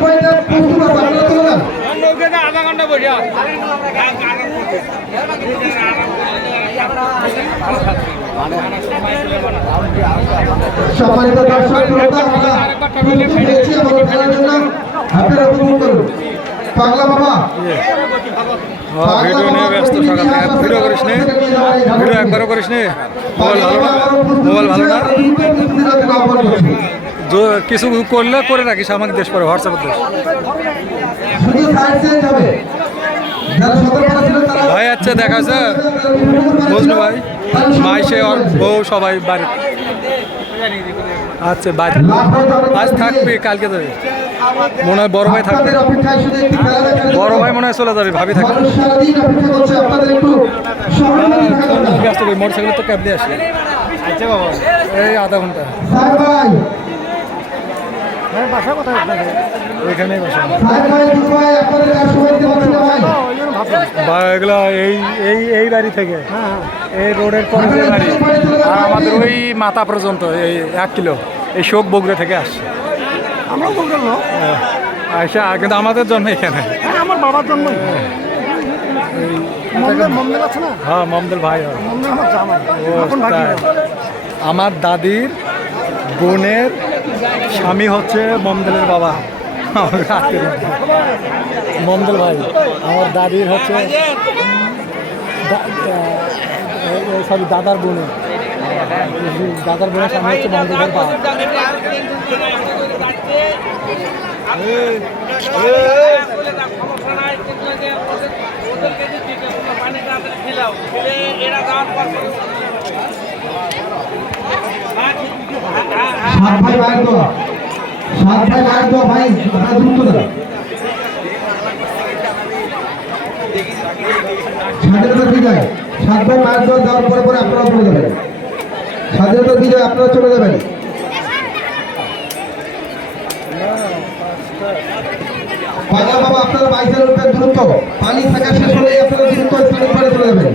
পয়েন্টে প্রস্তুত আপনারা আধা ঘণ্টা বসে সম্মানিত দর্শক শ্রোতা আমরা প্রস্তুত হয়েছি আমাদের খেলার জন্য আপনারা উপভোগ করুন পাগলা বাবা। হ্যাঁ, ভিডিও নিয়ে ব্যস্ত সকাল। থেকে ভিডিও করিস নি? ভিডিও একবারও করিস নি? মোবাইল ভালো না? মোবাইল ভালো না? যো- কিছু করলে করে রাখিস, আমাকে দেশ পরে হোয়াটসঅ্যাপে দেশ। ভাই আচ্ছা দেখা আছে বুঝলো ভাই। মাইসে ওর বউ সবাই বাড়ি আচ্ছা বাড়ি আজ থাকবি, কালকে যাবে। মনে হয় বড় ভাই থাকবে। বড় ভাই মনে হয় চলে যাবে, ভাবি থাকবে। মানুষ সারাদিন অপেক্ষা করছে আপনাদের একটু সহানুভূতি থাকা দরকার। ব্যস্ত করি মোটর সাইকেল তো ক্যাব দিয়ে আসি বাবা এই আধা ঘণ্টা। সাহেব ভাই ওইখানেই বসে সাহেব ভাই দুধ ভাই আপনাদের আর সময় দিতে পারছি না ভাই? বা এগুলো এই এই এই বাড়ি থেকে? এই রোডের পরে যে বাড়ি। আর আমাদের ওই মাথা পর্যন্ত এই এক কিলো এই শোক বগুড়া থেকে আসছে। আমরা বললাম না আচ্ছা কিন্তু আমাদের জন্য এখানে। হ্যাঁ আমার বাবার না? হ্যাঁ মমদুল ভাই হয়। আমার দাদির বোনের স্বামী হচ্ছে মমদুলের বাবা আমার। ভাই, আমার দাদির হচ্ছে সরি, দাদার বোনের দাদার বোনের স্বামী হচ্ছে মমদুলের বাবা সাত ভাই মায়ের দোয়া সাত ভাই মায়ের দোয়া ভাই আপনারা দ্রুত দেন স্বাধীনতা বিজয় সাত ভাই মায়ের দোয়া দেওয়ার পরে পরে আপনারা চলে যাবেন। স্বাধীনতা বিজয় আপনারা চলে যাবেন। বাবা, আপনারা বাইশের উপরে দ্রুত পানি থাকা শেষ হলেই আপনারা দ্রুত স্থানের পরে চলে যাবেন।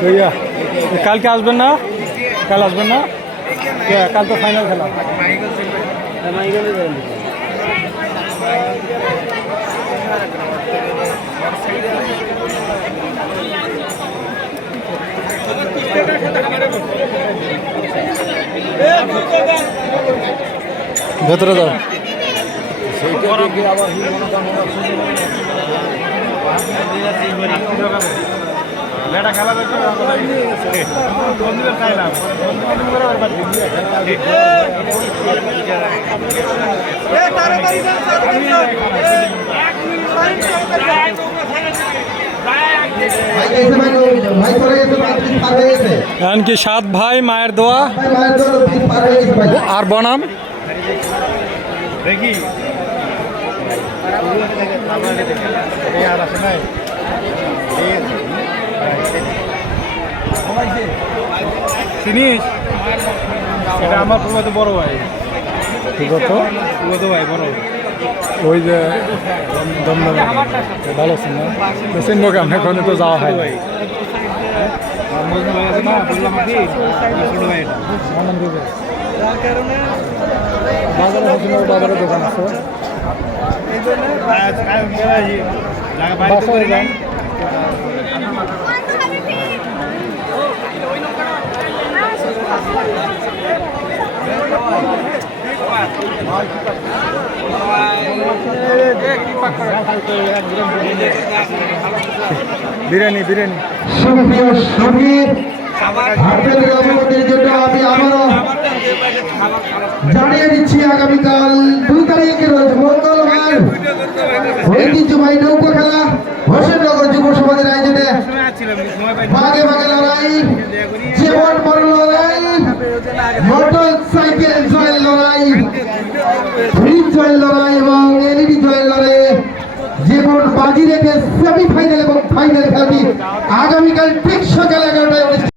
ভैया কালকে আসবেন না কাল আসবেন না কে, কাল তো ফাইনাল খেলা ভেতরে যাও। এমনকি সাত ভাই মায়ের দোয়া। ভাই মায়ের দোয়া তিরিশ পার হয়ে গেছে ভাই আর চিনিস? এটা আমার পুরো বড় ভাই। ঠিক আছে পুরো ভাই বড়। ওই যে দমদমে ভালো আছেন না? চিনবো কেমন এখন তো যাওয়া হয়। মজনু ভাই আছে না বললাম কি? ছোট ভাই। বাজারে হোটেলের বাজারে দোকান আছে। বাড়িতে বাসায় যান। বিরিয়ানি বিরিয়ানি। সুপ্রিয় সংগীত জন্য আমি আবারও জানিয়ে দিচ্ছি আগামীকাল দুই তারিখে রয়েছে মঙ্গলবার। ঐতিহ্যবাহী নৌকো খেলা হোসেননগর যুব সমাজের আয়োজনে। ভাগে ভাগে লড়াই, জীবন মরণ লড়াই, মোটর সাইকেল জয়ের লড়াই, ফ্রিজ জয়ের লড়াই এবং এলইডি জয়ের লড়াই। জীবন বাজি রেখে সেমিফাইনাল এবং ফাইনাল খেলাটি আগামীকাল ঠিক সকাল এগারোটায়